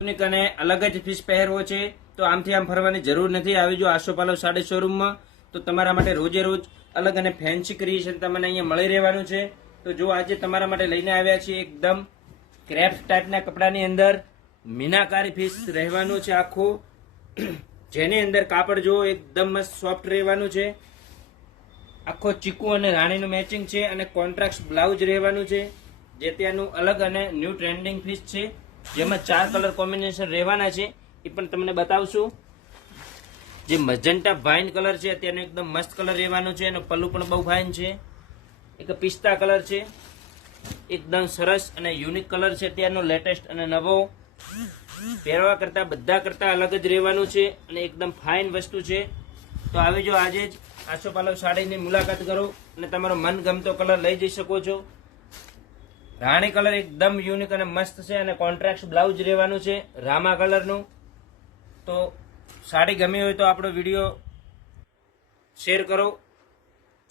Unique અને અલગ જ પીસ પહેરવો છે તો આમથી આમ ફરવાની જરૂર નથી. આવી જો આસોપાલવ સાડી શોરૂમમાં તો તમારા માટે રોજે રોજ અલગ અને ફેન્સી ક્રિએશન તમને અહીંયા મળી રહેવાનું છે. તો જો આજે તમારા માટે લઈને આવ્યા છીએ એકદમ ક્રેપ ટાઈપના કપડાની અંદર મીનાકારી પીસ રહેવાનું છે આખું, જેની અંદર કાપડ જો એકદમ મસ્ત સોફ્ટ રહેવાનું છે. આખો ચીકુ અને રાણીનું મેચિંગ છે અને કોન્ટ્રાસ્ટ બ્લાઉઝ રહેવાનું છે, જે ત્યાંનું અલગ અને ન્યૂ ટ્રેન્ડિંગ પીસ છે, જેમાં 4 કલર કોમ્બિનેશન રહેવાના છે એ પણ તમને બતાવશું. જે મજન્ટા વાઇન કલર છે અત્યારનો એકદમ મસ્ત કલર રહેવાનો છે, એનો પલ્લુ પણ બહુ ફાઇન છે. એક પિસ્તા કલર છે, એકદમ સરસ અને યુનિક કલર છે, અત્યારનો લેટેસ્ટ અને નવો, પહેરવા કરતા બધા કરતા અલગ જ રહેવાનું છે અને એકદમ ફાઇન વસ્તુ છે. તો આવી જો આજે જ આસોપાલવ સાડીની મુલાકાત કરો અને તમારો મનગમતો કલર લઈ જઈ શકો છો. રાણી કલર એકદમ યુનિક અને મસ્ત છે અને કોન્ટ્રાસ્ટ બ્લાઉઝ રહેવાનું છે રામા કલરનું. તો સાડી ગમી હોય તો આપણો વિડીયો શેર કરો